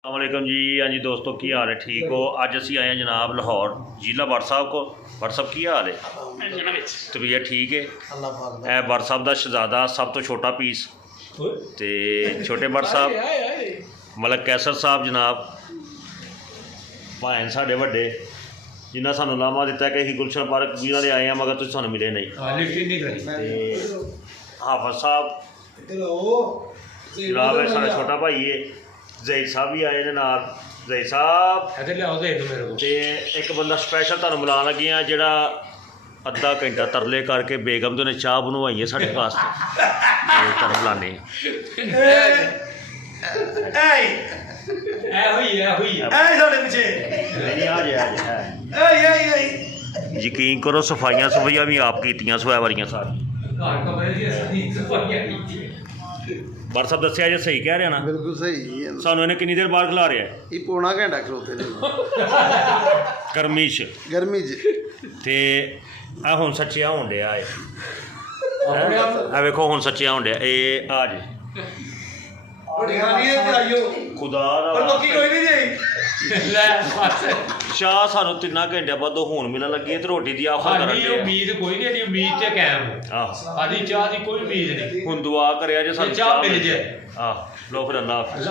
अस्सलामुअलैकुम जी। हाँ जी दोस्तों, की हाल है? ठीक हो? अज असी आए हैं जनाब लाहौर जिला बट साहब को। बट साहब की हाल है? तबीयत ठीक है? ए बट साहब का शहजादा सब तो छोटा पीस तो छोटे बट साहब मलक कैसर साहब जनाब भैन साढ़े वड्डे जिन्हें सानू लामा दिता है कि अं गुलशन पार्क जिन्होंने आए हैं मगर तुम सानू मिले नहीं। हाफिज साहब जनाब साढ़ा छोटा भाई है। जहीर साहब भी आए ने नाल। जहीर साहब ते एक बंदा स्पैशल तुहानू बुलान लगे हैं जिहड़ा अद्धा घंटा तरले करके बेगम तो ने चाह बनवाई है साढ़े वास्ते। तुहानू बुलाने यकीन करो सफाइयां सफाइयां भी आप कीतियां सोया वारियां सारी। बट साहब दसिया जे सही कह रहे ना? बिल्कुल सही है। सानू इन्हें किन्नी देर बाद खिला रहा है? ये पौना घंटा खलोते ने गर्मी गर्मी ते आ हुण सच्चिया होण डिया है। वेखो हुण सच्चिया होण डिया ए आ जी खुदा चाह सानू 3 घंटे बाद हुण मिलन लगी है तो रोटी दी आफर करन उम्मीद कोई नहीं, उम्मीद ते कायम साडी चाह दी कोई उम्मीद नहीं। हुण दुआ करिया जे सानू चाह मिल जाए। लो फिर अल्लाह हाफिज़।